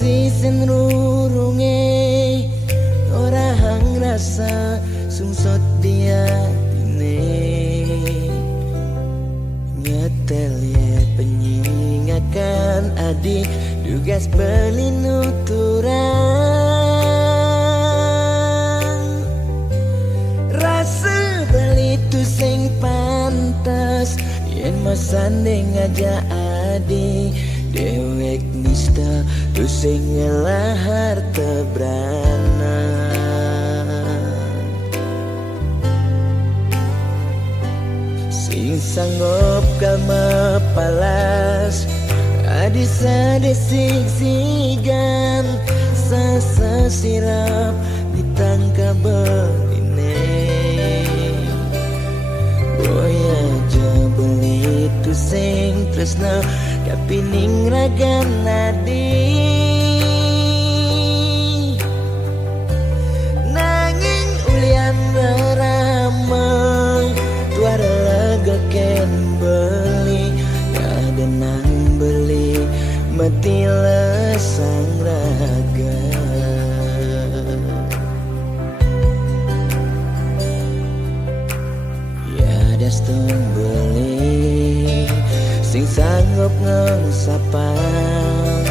sisen rurunge ora hang rasa sungsot dia ini nyetel ya penyingakan adik tugas beli nuturan rasa beli tu sing pantas yen masanding aja adik dewek nista tu sing ngelahar tebrana sing sanggup kalma palas adisa desik sigan sasa sirap ditangka beline boya aja beli tu sing tresna kapining ragan nadi nanging ulian beramang tuara lega ken beli ada nang beli mati lesang raga ya daston beli sing sanggup ngengsapang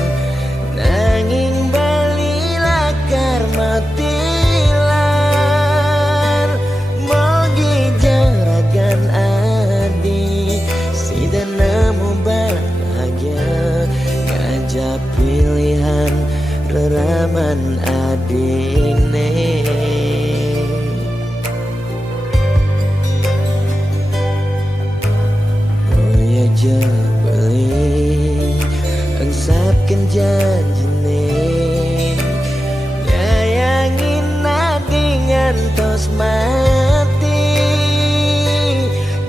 nanging bali lakar matilar mogi jaragan adi si nemu bahagia ngajak pilihan reraman adine aja beli engsapkan janjine nyayangin nadi ngantos mati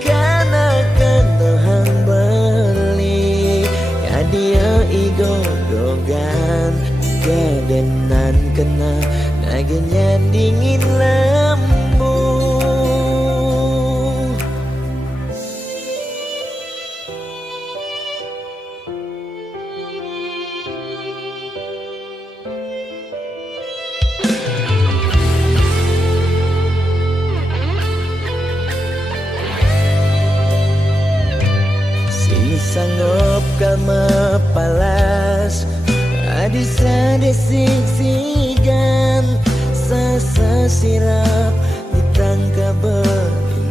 karena kendohang beli ya dia igodogan gadenan kena nagenya dingin lembu sanggup kalma palas adisa desik sigan sasa sirap ditangka beline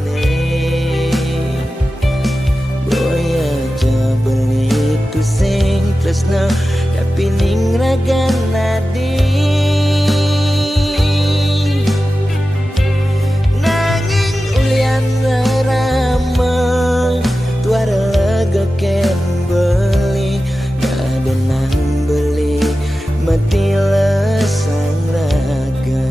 boya aja beli tu sing tresna kapining ragan nadi nanging ulian ramah tuara ken beli ada nang beli mati lesang raga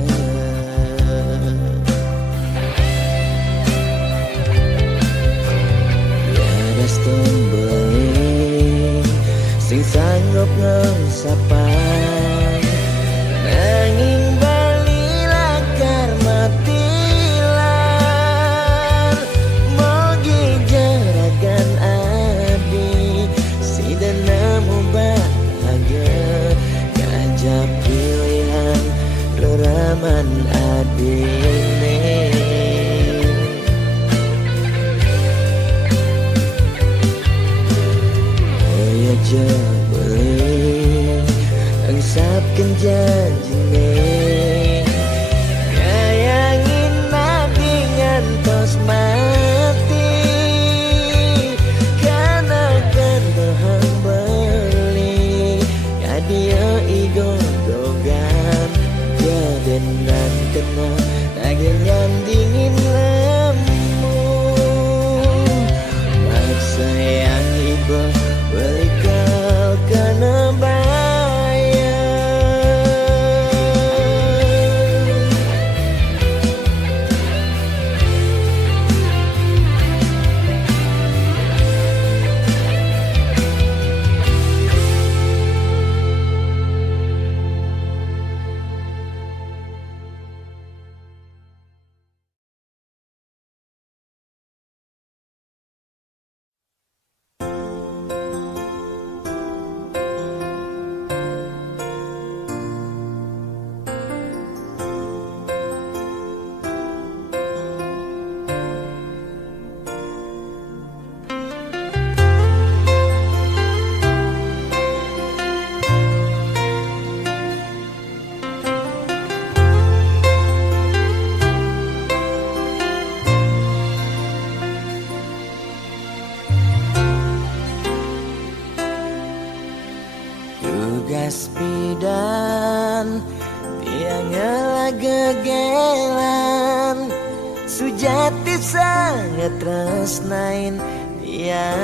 ngetresnain tiang.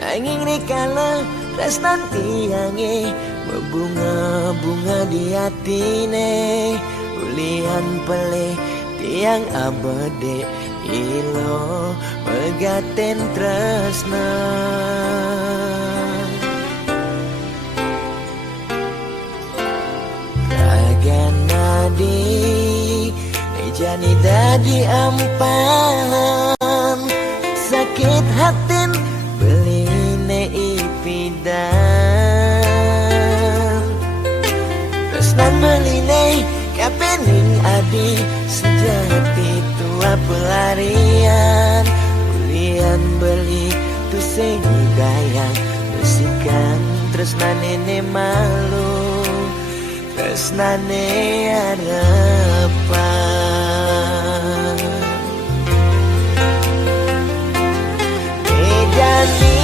Nanging rikala tresnan tiange berbunga-bunga di hatine, ulian pelih tiang abade ilo megaten tresna. Nadi jani dadi ampahan, sakit hatin beline ipidan. Tresnan beline kapening adi sejati tua pelarian, ulian beli tu sehidayah besikan tresnan nene malu. Tresnane harapan Medani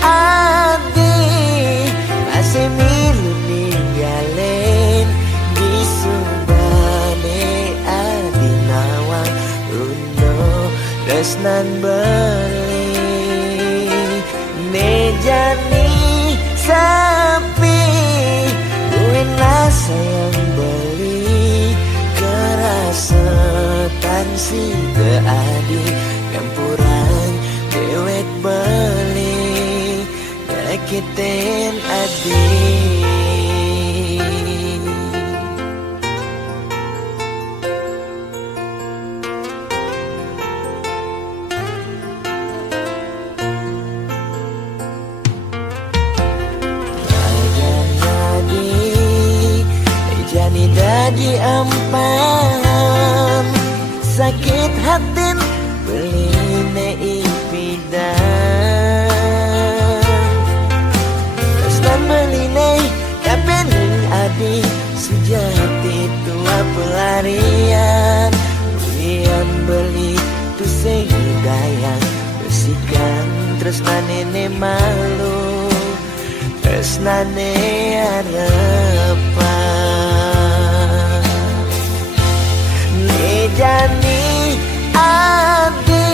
adi masih milu ninggalin di subane adi nawang uno tresnan beli Medani sapi Wina sayang beli kerasa tansi keadi campuran dewek beli nyakitin adi. Dadi ampahan, sakit hatin beline ipidan. Tresnan beline kapening adi sejati tua pelarian, ulian beli tu sehidayah besikan tresnan nene malu, tresnane harapan. Jani adi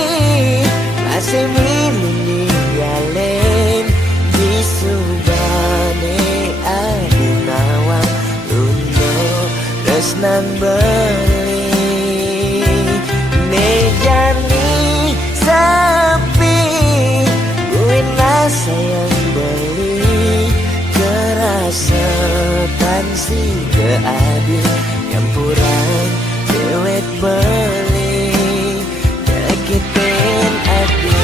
masih milu ninggalin di subane adi nawang uno tresnan beli Nejani sapi wina sayang beli kerasa tansi keadi campuran dewek beli nyakitin adi.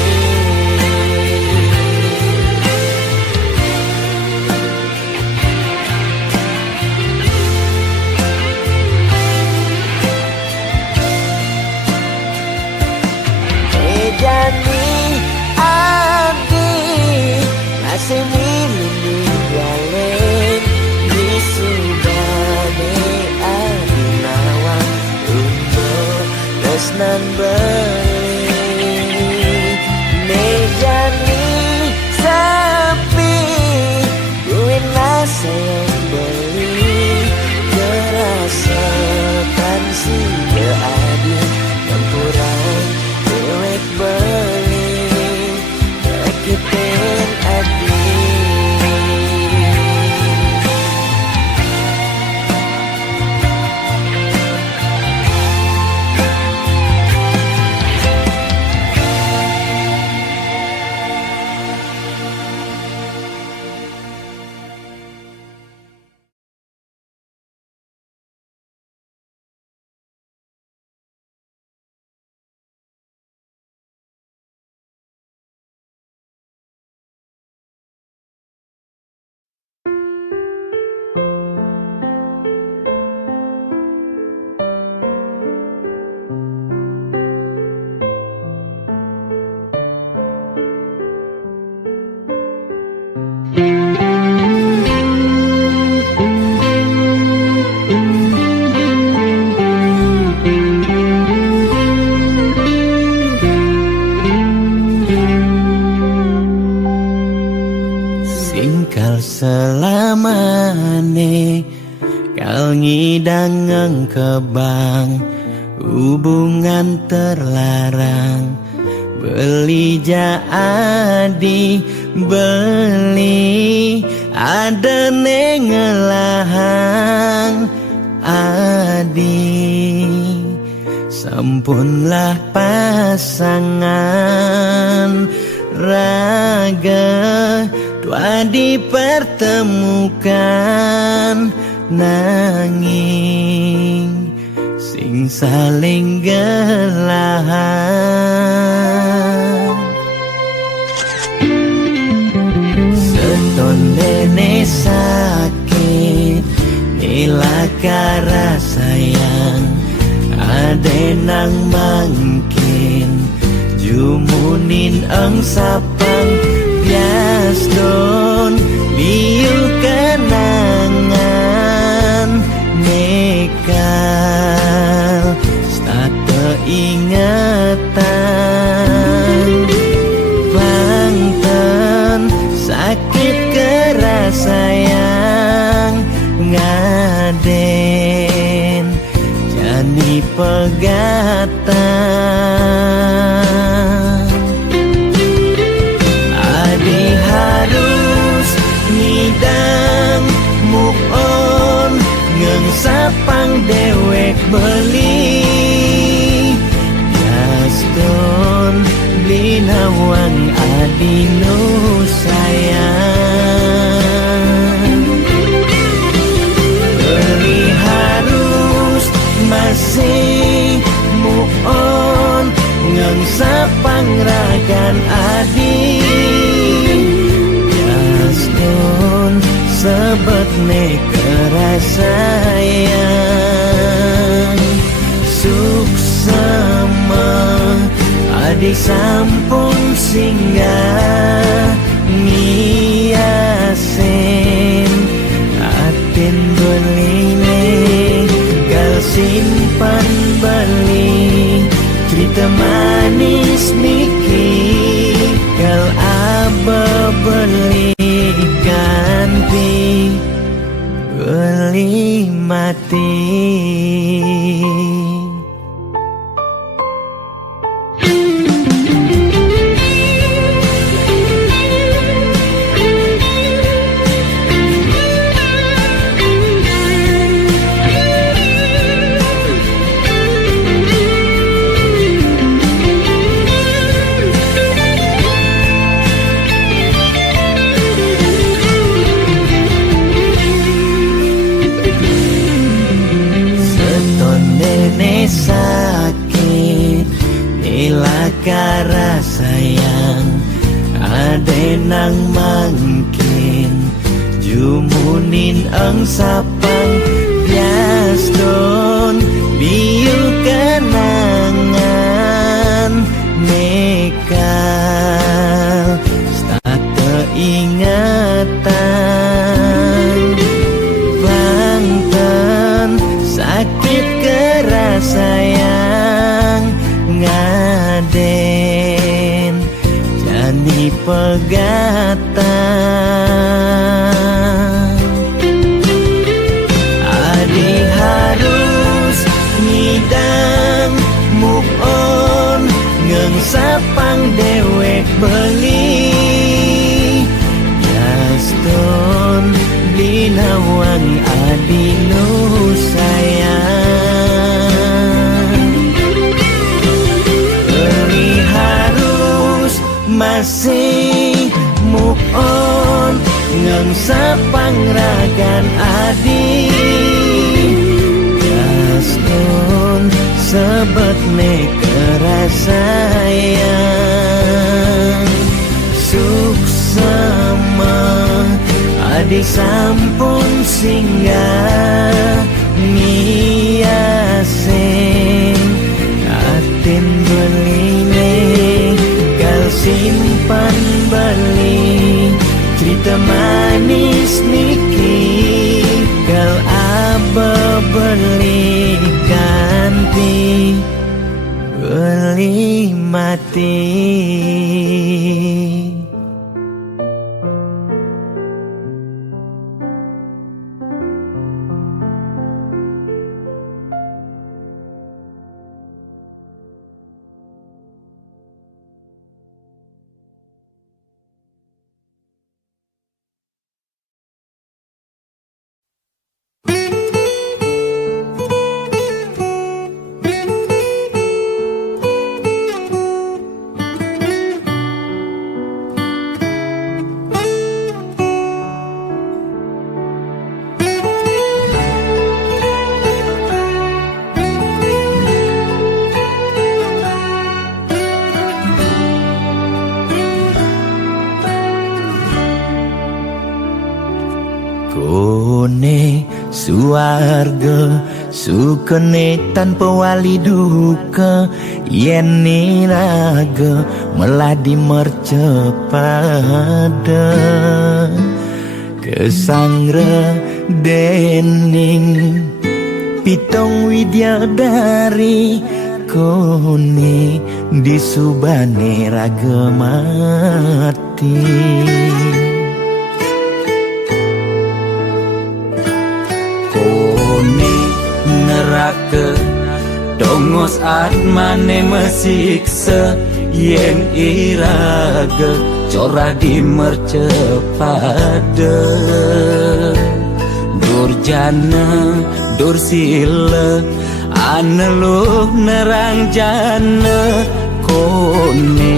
Jani adi masih milu ninggalin di subane adi nawang tresnan beli Nejani sapi wina sayang beli kerasa tansi keadi campuran dewek beli nyakitin adi. Singkal selamane kal ngidang kebang hubungan terlarang, beli jadi beli ada nengelahang adi sampunlah pasangan raga dua dipertemukan nanging sing saling gelahan seton dene sakit nilakara sayang ade nang mangkin jumunin ang sapang bias don liu kenangan nekal stata ingatan bangten sakit keras sayang ngaden jani pegatan adi harus ngidang move on ngengsapang dewek beli Gaston beli nawang adi nu sayang beli harus masih move on ngengsapang ragan adi Gaston sebet nekera sayang suksema adi sampun singgah niasen atin beline gal simpan beli cerita manis niki gal aba beli ganti beli mati sakit nilakara sayang ade nang mangkin jumunin ang sapang bias don liu kenangan nekal stata ingatan bangten sakit keras sayang ngaden jani pegatan adi harus ngidang move on ngengsapang dewek beli Gaston beli nawang adi nu sayang beli harus masih move on ngengsapang ragan adi Gaston sebet nekera sayang suksema adi sampun singgah niasen atin beline gal simpan beli cerita manis niki gal aba beli ganti beli mati suarga sukene tanpa wali duka yen niraga meladi mercepada kesangra dening pitong widyadari kone disubane raga mati kone neraka dongos atmane mesiksa yen iraga corah di mercepada durjana dursila aneluh nerang jana kone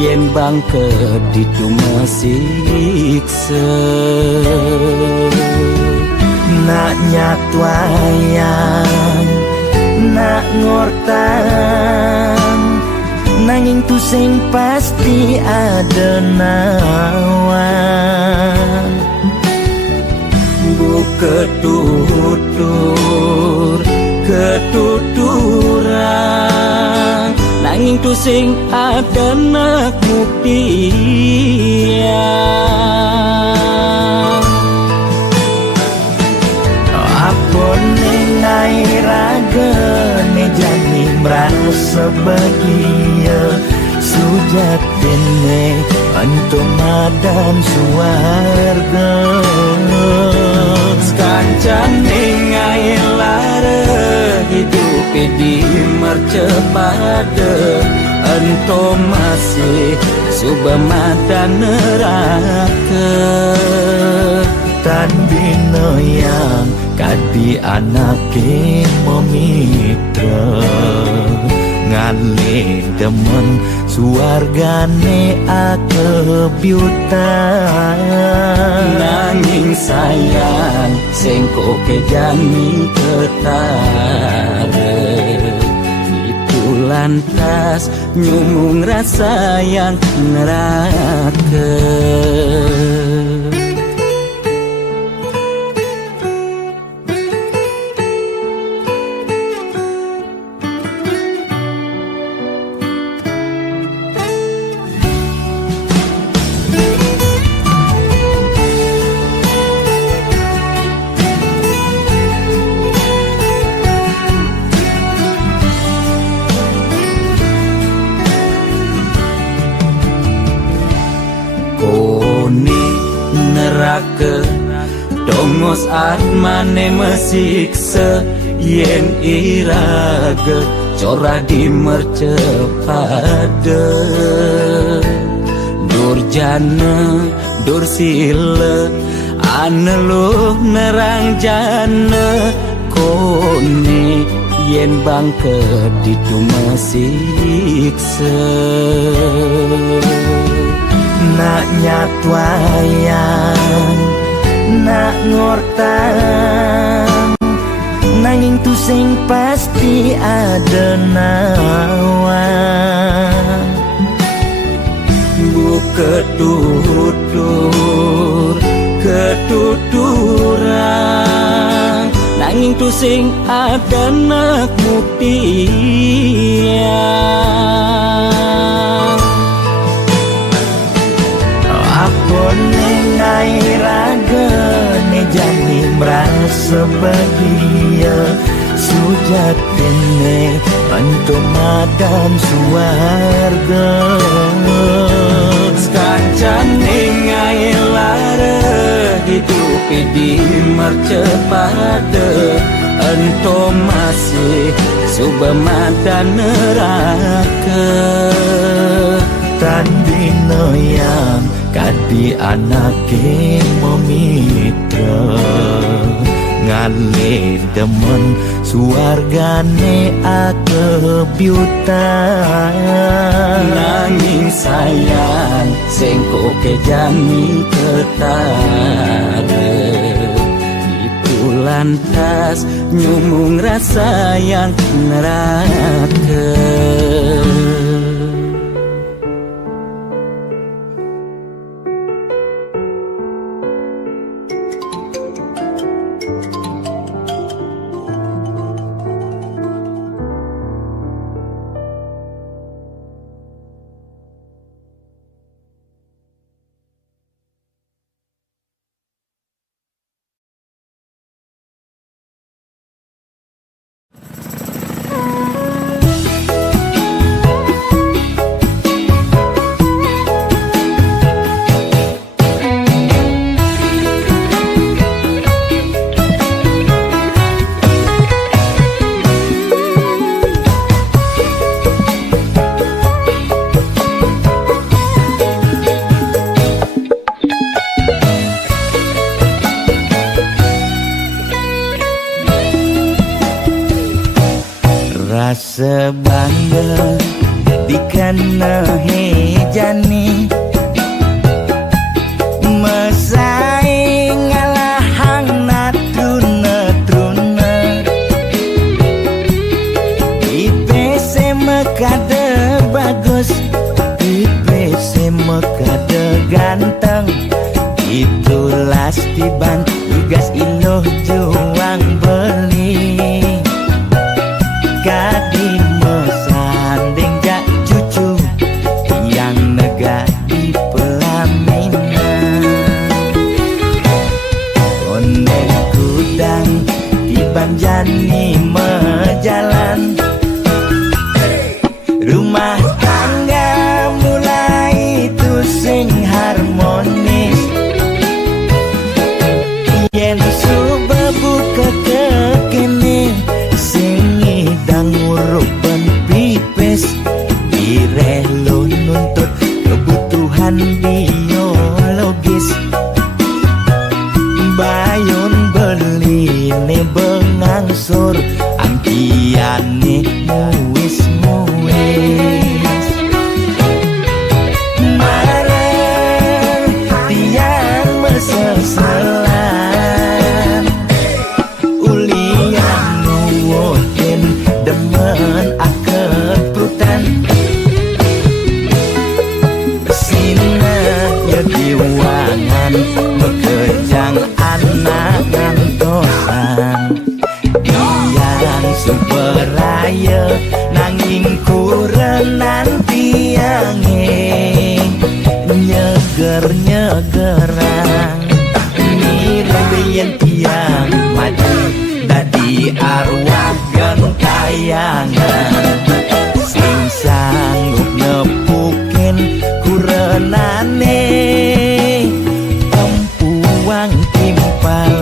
yen bangke ditu mesiksa nak nyatwayang nak ngortang nanging tu sing pasti ada nawan buka tutur ketuturan nanging tu sing ada nak buktian apa nengai raga ne jani merasa bahagia sujatene antum madan suarga sekancan nengai lara hidup di mercepada antum masih subamadan neraka tan bino yang kadi anake memitra ngale demen suargane akebyutan nanging sayang sengko kejani ketara itu lantas nyumung rasa yang neraka dongos atmane mesiksa yen iraga corah di mercepada durjana dursila aneluh nerang jana kone yen bangke ditu mesiksa nak nyatwayang nak ngortang nanging tu sing pasti ada nawan buka tutur ketuturan nanging tu sing ada nak buktian apa nengai raga ne jani merasa bahagia sujatene antum madan suarga sekancan nengai lara hidup di mercepada antum masih subamadan neraka tan dino yang kadi anake memitra ngale demen suargane akebyutan nanging sayang sengko kejani ketara itu lantas nyumung rasa yang neraka Rasa bangga dikana hejani Mesaing ngalahang natruna-truna IPC mekade bagus IPC mekade ganteng Itulah tiban tugas iloh juang beli Kadi mesanding jak cucu yang nega di pelaminan Kondeng kudang di banjani mejalan Rumah tangga mulai tusing harmonis Yen suba buka kekini Singi dan ngurupan pipis Direlo nuntut kebutuhan biologis Bayun beli ne bengangsur Angkiane muis-muis Marah tiang meseselan Ulian nuwutin demen akeprutan Sina ya diwangan Bekejang anak ngantosan Yang superaya Nanging kurenan tiange Nyeger-nyegerang Nirembeyen tiang maju Dadi arwah gentayangan Sing sanggup nepukin kurenane Empuang timpal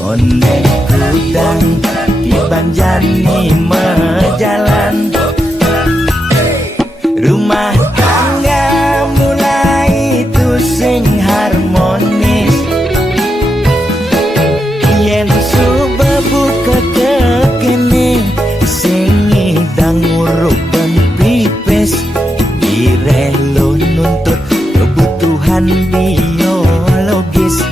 Kondeng kudang di banjani mejalan Rumah tangga mulai tusing harmonis Yen suba buka kekini Singi dan ngurupan pipis Direlo nuntut kebutuhan biologis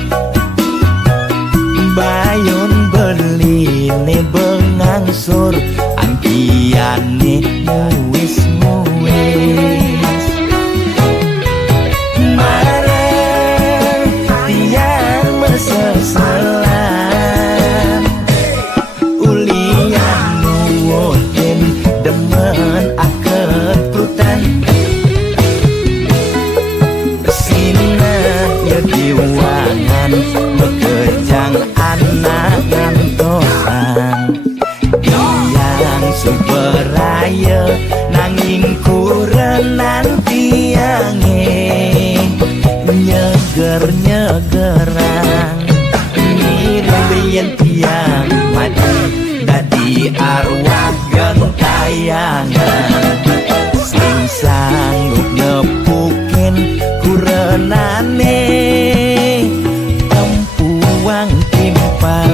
Bayun beli ne bengangsur Angkiane muis-muis Marah tiang meseselan Ulian nuwutin demen akeprutan Sina ya diwangan Bekejang anak ngantosan Yang superaya Nanging kurenan tiange Nyeger-nyegerang Nirembeyen tiang mati Dadi arwah gentayangan Sing sanggup nepukin kurenane Empuang timpal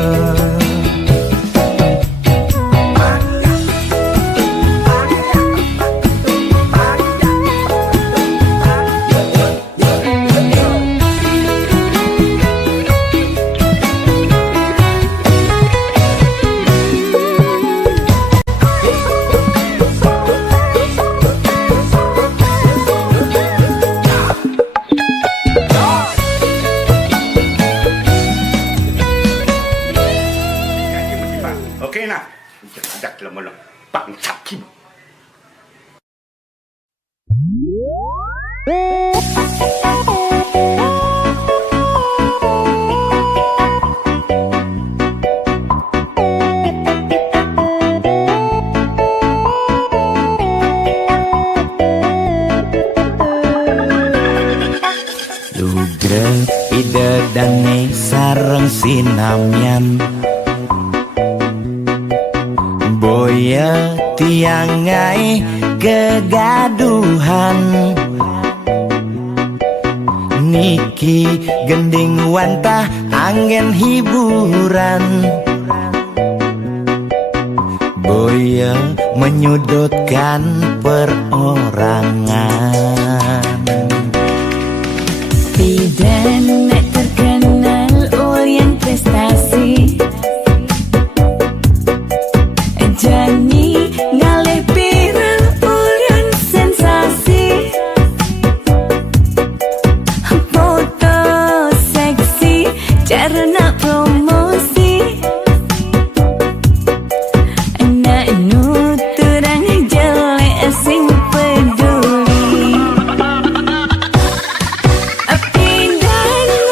Boya tiangai kegaduhan, niki gending wantah angin hiburan. Boya menyudutkan perorangan. Pidana terkenal ulyan prestasi, Jani ngalih viral ulyan sensasi. Foto seksi carana promosi, anak nuturang jelek sing peduli. Pidana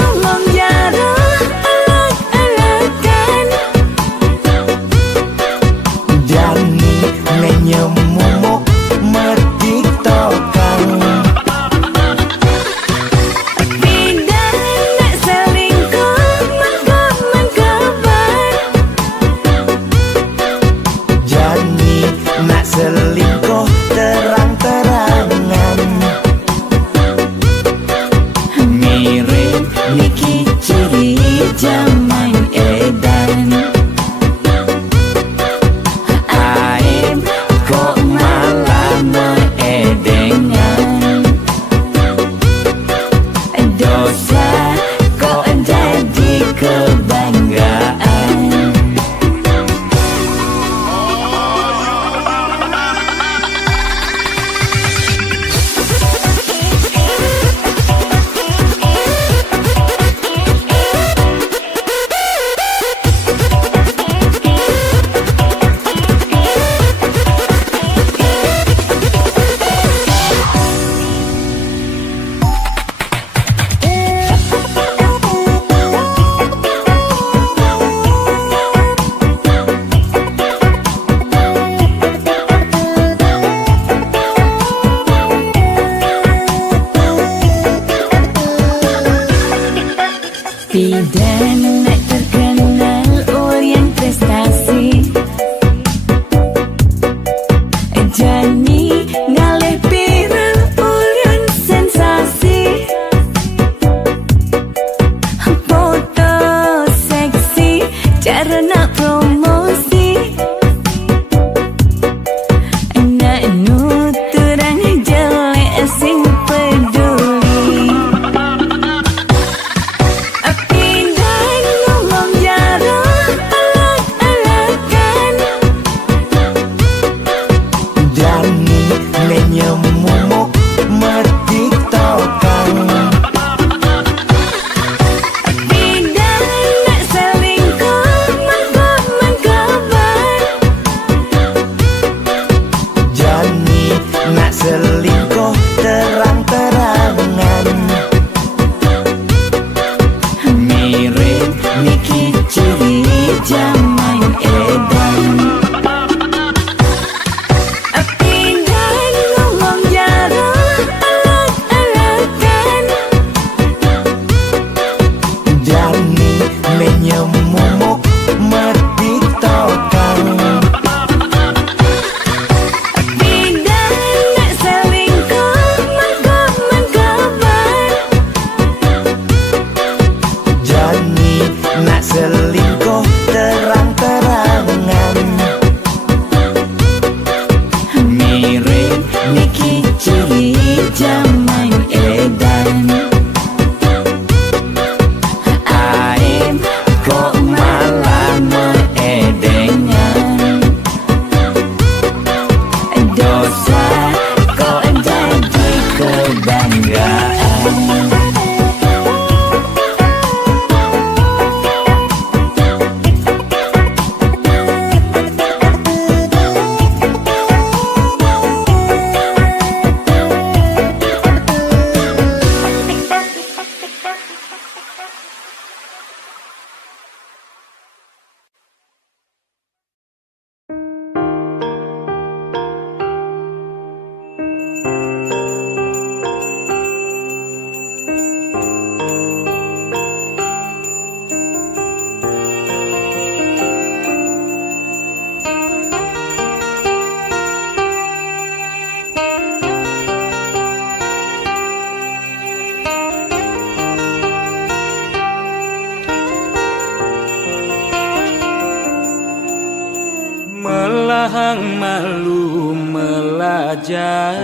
melahang malu melajah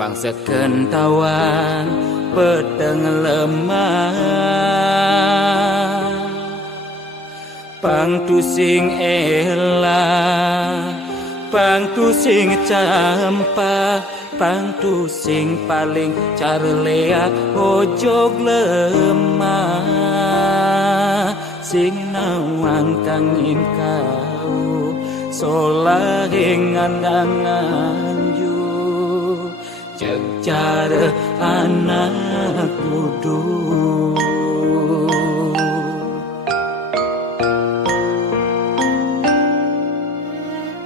bangsa kentawan pedang lemah pang tusing elah pang tusing campa pang tusing paling carlea ojog lemah sing nawang kangin kau solahing andanganju cek cara anak duduk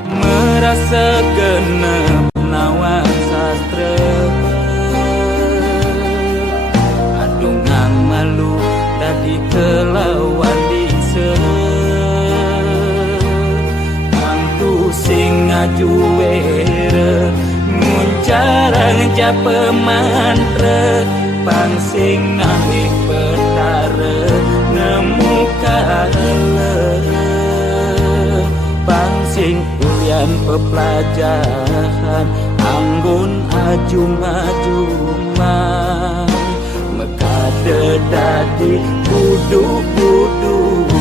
merasa genep nawang sastra adungang malu dadi kelawan dise mantu sing ngajuere muncarang japa mantra bang sing ngalih petara nemu kale bang sing ulian pepelajaran anggun ajung-ajungan mekade dadi duduk-dudukan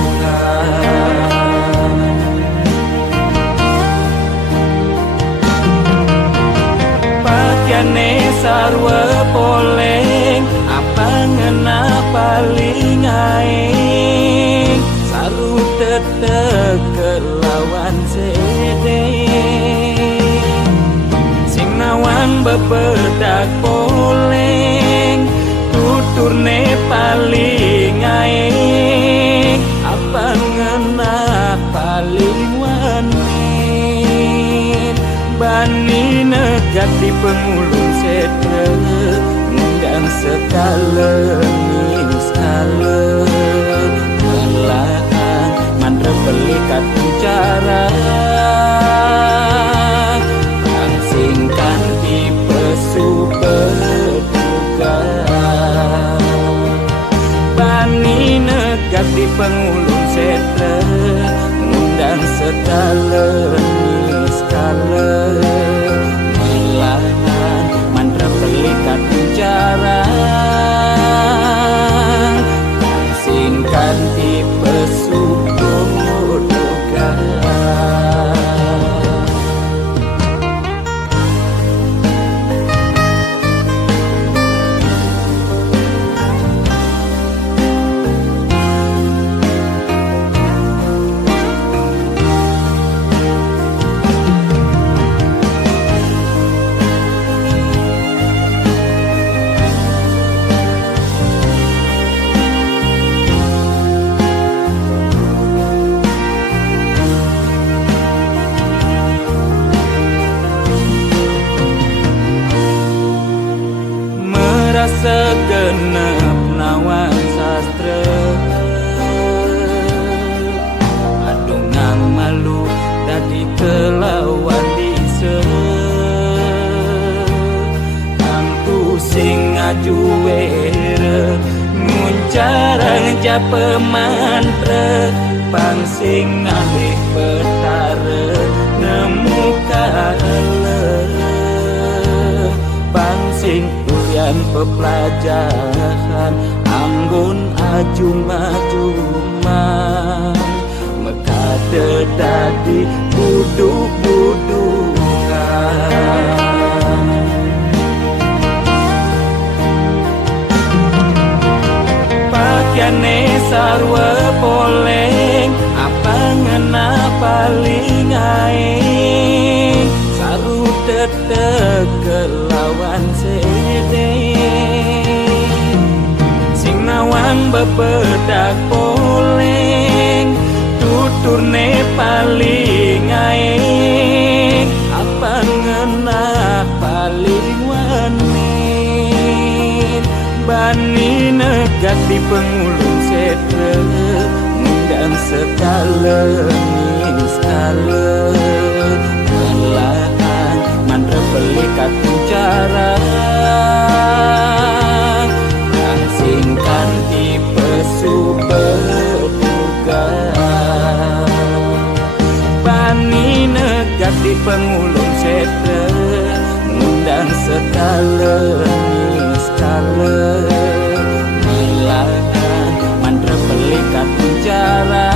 pakaiane sarwa poleng apa ngena paling aing saru tetek kelawan sede sing nawang bebedak poleng tuturne paling aing apa ngena paling wanin bani negat di pengulung setre ngundang sekala skala melahan mandra belikat bicara langsingkan di pesu berduga bani negat di pengulung setre ngundang sekala skala melahan mandra belikat bicara langsingkan di pesu berduga segenap nawang sastra adungang malu dadi kelawan dise angtu sing ngajuere muncarang japa mantra pang sing ngalih petara nemu kale pang sing pepelajaran anggun ajung-ajungan mekade dadi duduk-dudukan pakaiane sarwa poleng apa ngena paling aing saru tetek kelawan sede sing nawang bebedak poleng tuturne paling aing apa ngena paling wanin bani negat di pengulung setre ngundang sekala skala melahan mandra belikat bicara langsingkan di pesu berduga pengulung setre ngundang sekale skala melahan mantra pelikat bicara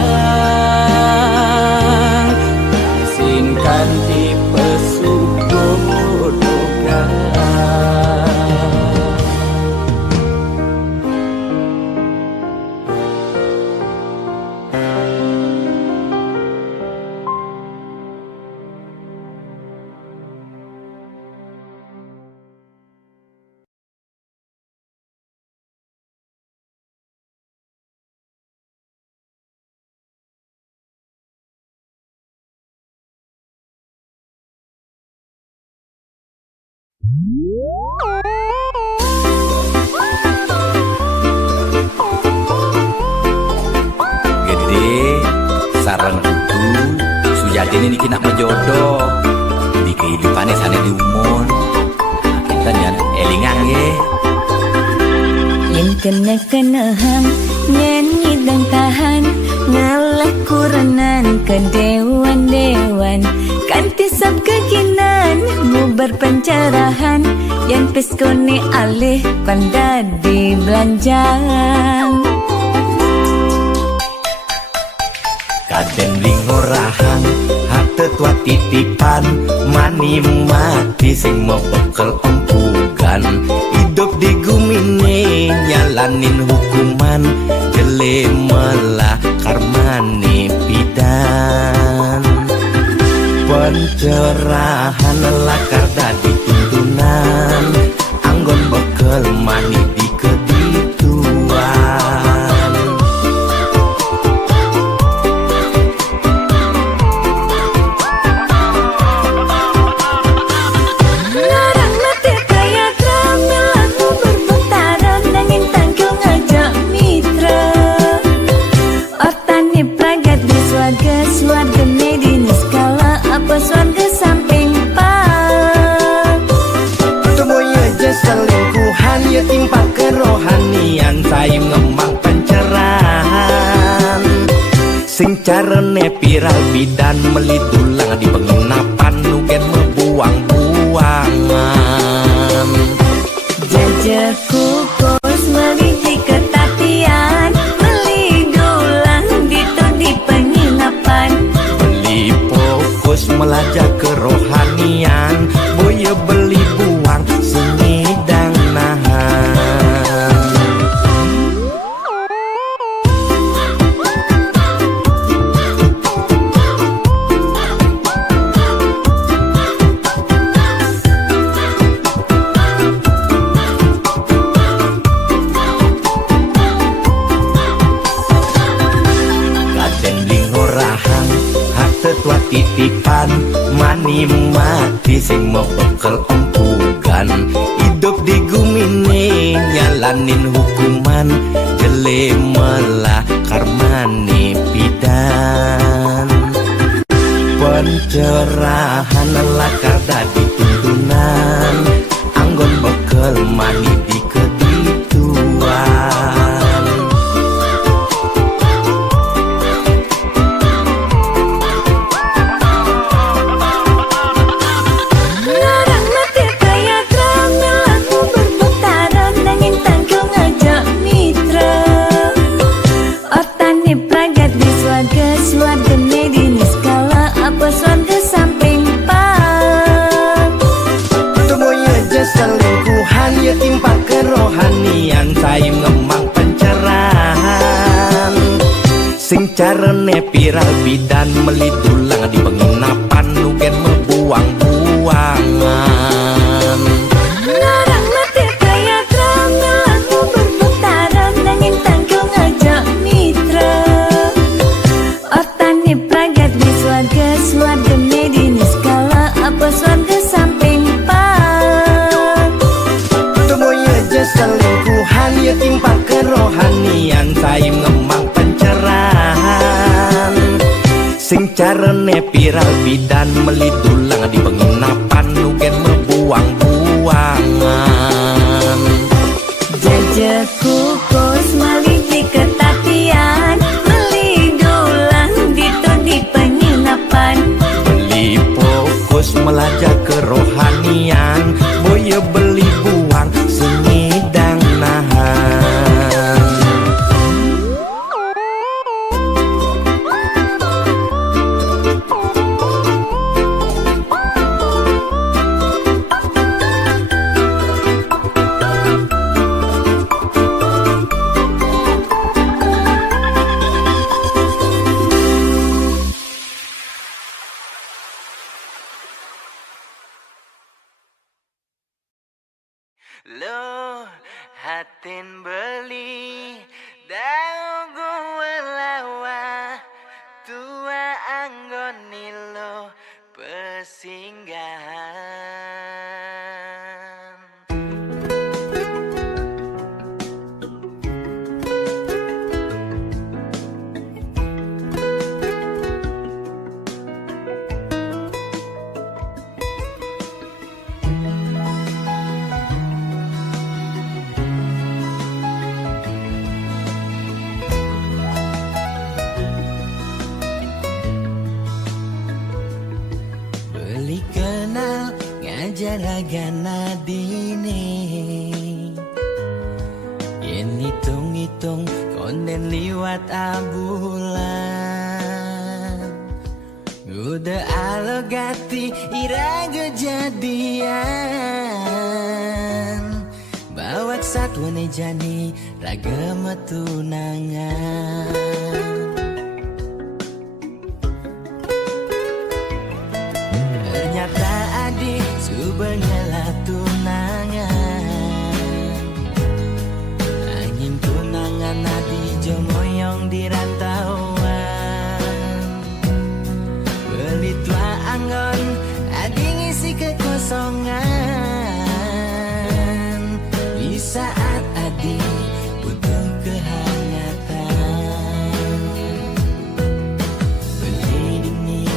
singkan di pesubodogan. Gede sarang kudu sujatine niki nak mejodoh di kehidupannya sana di umur kita jangan elingan ye Yang kena-kenahang nyanyi dan tahan ngalah kuranan ke dewan-dewan kanti sab kekinan mu berpencerahan yang peskone alih panda di belanjang Kaden lingorahang hate tua titipan mani mati sing mau bekel empugan hidup di gumine nyalanin hukuman jele melah karmane pidan pencerahan lakar dadi tuntunan anggon bekel mani di kedituan larang mati kaya tramel aku berbentaran nangin tangkil ngajak mitra Ortani pragat di swarga swarga medini skala apa swarga samping pak Semuanya aja selingkuhan ya timpa kerohanian sayang ngemang pencerahan sing carane viral bidan melidulang di penginapan nugen membuang-buangan jajaku kos meliti ketatian melidulang ditu di penginapan beli fokus melajak kerohanian boya beli buang sengidang nahan Kaden lingorahang hate tua titipan mani mati sing mau bekel empugan hidup di gumine nyalanin hukuman jele melah karmane pidan pencerahan lakar dadi tuntunan anggon bekel mani di kedituan larang mati kaya tramel aku berbentaran nangin tangkil ngajak mitra Ortani pragat di swarga swarga medini skala apa swarga samping pak Semuanya aja selingkuhan ya timpa kerohanian sayang ngemang pencerahan sing carane viral bidan melidulang di penginapan nugen membuang-buangan larang mati kaya tramel aku berbentaran nangin tangkil ngajak mitra Ortani pragat di swarga swarga medini skala apa swarga samping pak Semuanya aja selingkuhan ya timpa kerohanian sayang ngemang pencerahan sing carane viral bidan melidulang di penginapan nugen membuang-buangan jajaku kos meliti ketatian melidulang ditu di penginapan beli fokus melajak kerohanian. Boye beli buang sengidang nahan. Lo hatin beli daun gue lawa tua anggoni lo pesinggahan. Beli kenal ngajar agana dini, yen hitung-hitung konden liwat abulan. Udah alogati irago jadian, bawak satwa jani ragam tunangan. Ternyata adik subengela tunangan, angin tunangan adi jomoyong di rantauan. Beli tua anggon adi ngisi kekosongan, di saat adi butuh kehangatan. Beli dini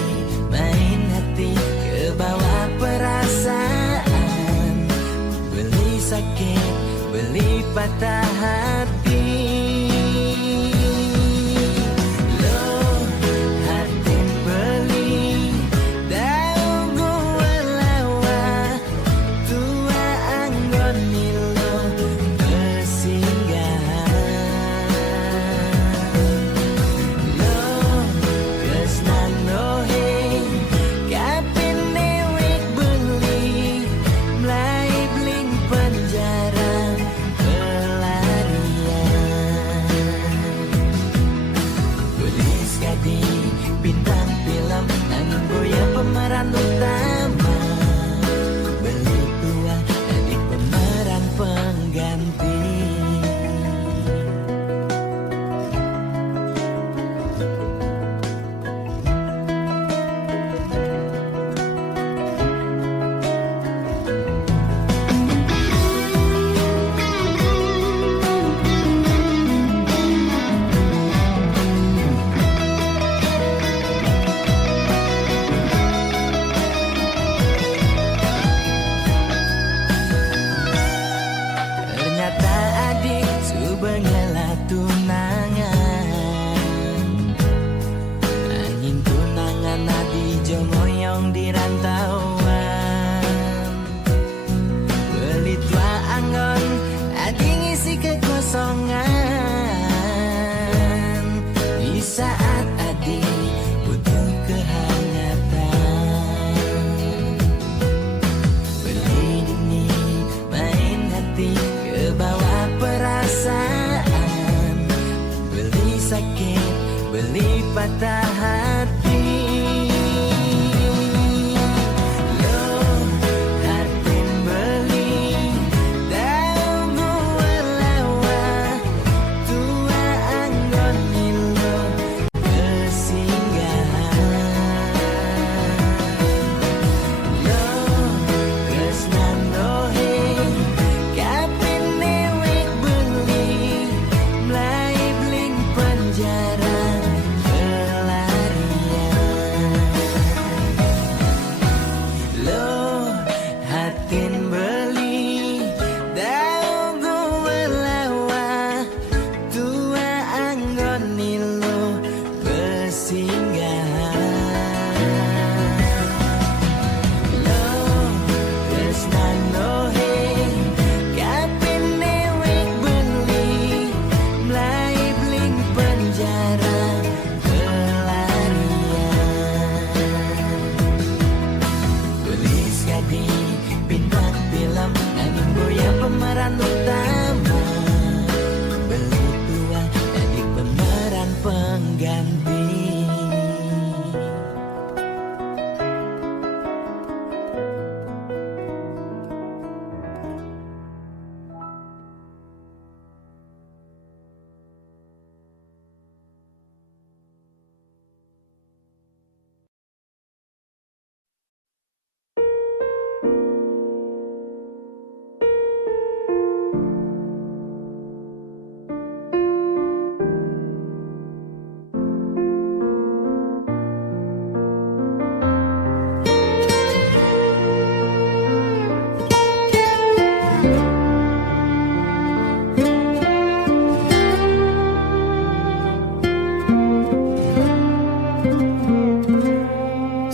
main hati kebawa perasaan, beli sakit, beli patah hati. Lo hatin beli daun gue lawa tua anggoni lo pesinggahan. Lo kesnan noheng kapin newek beli, mulai bling penjara pelarian.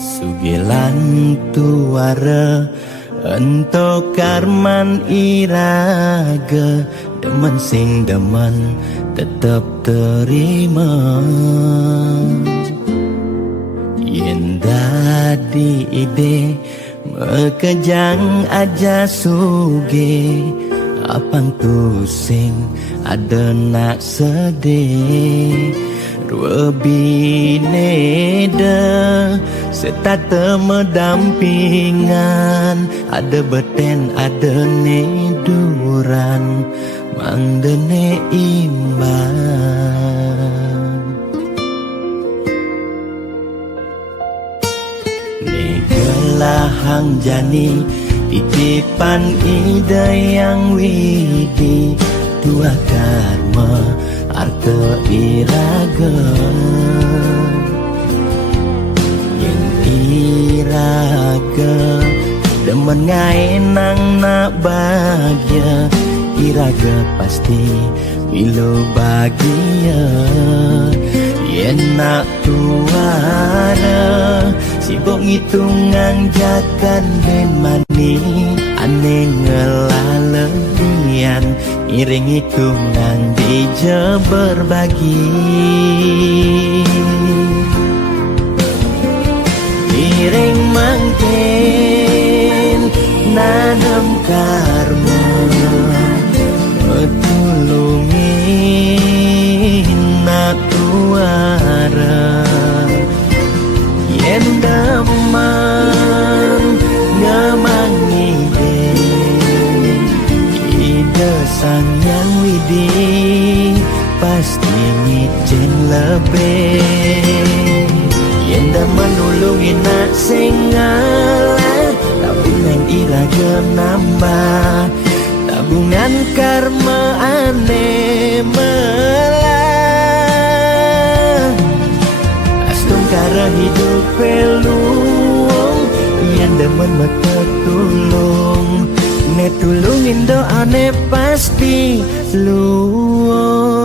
Sugelan tuara ento karman iraga, demen sing demen tetep terima. Yen dadi ide mekejang aja suge, apang tu sing ada nak sedih. Dua bineda serta temedampingan, ada beten ada neduran, mang dene imbang. Negelahang jani titipan ide yang widi, dua karma arta iraga. Yang iraga demen ngaenang nak bahagia, iraga pasti milo bahagia. Yen nak tuara sibuk ngitungan jakan ben mani, ane ngelalebian iring hitungan dija berbagi. Iring mangkin nanam karma, metulungin nak tuara. Yen daman ngamang ide sang yang widi, pasti ngicen lebih. Yen daman nulungin nak sengalah, tabungan iraga nambah, tabungan karma ane melah. Astung kara hidup peluang, yen daman mata tulung, ne tulungin doane pasti luang.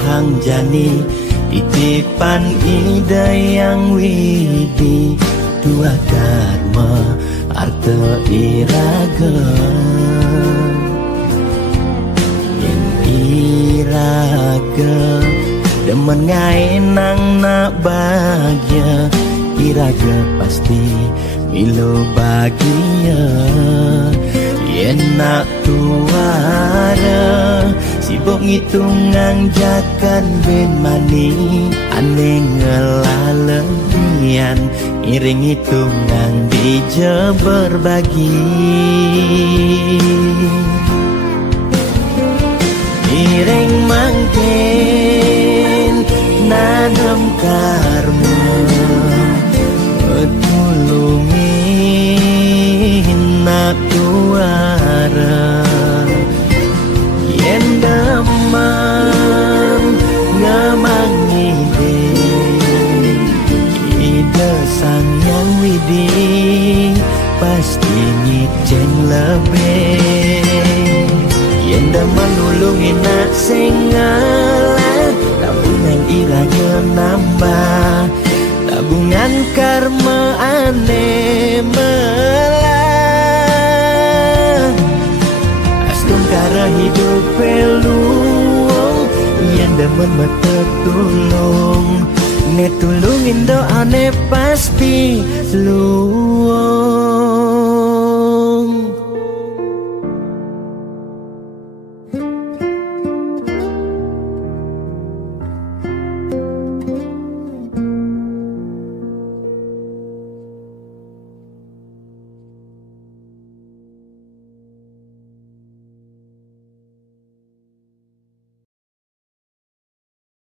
Hang jani titipan ide yang widi, dua karma arta iraga. Yang iraga demen ngaenang nak bahagia, iraga pasti milo bahagia. Yen nak tuara sibuk ngitungan jakan ben mani, ane ngelalebian iring hitungan dija berbagi. Iring mangkin nanam karma, metulungin nak tuara. Yen daman ngamang ide sang yang widi, pasti ngicen lebih. Yen daman nulungin nak sengalah, tabungan iraga nambah, tabungan karma ane melah. Astung kara hidup peluang, yen demen mata tulung, ne tulungin doane pasti luang.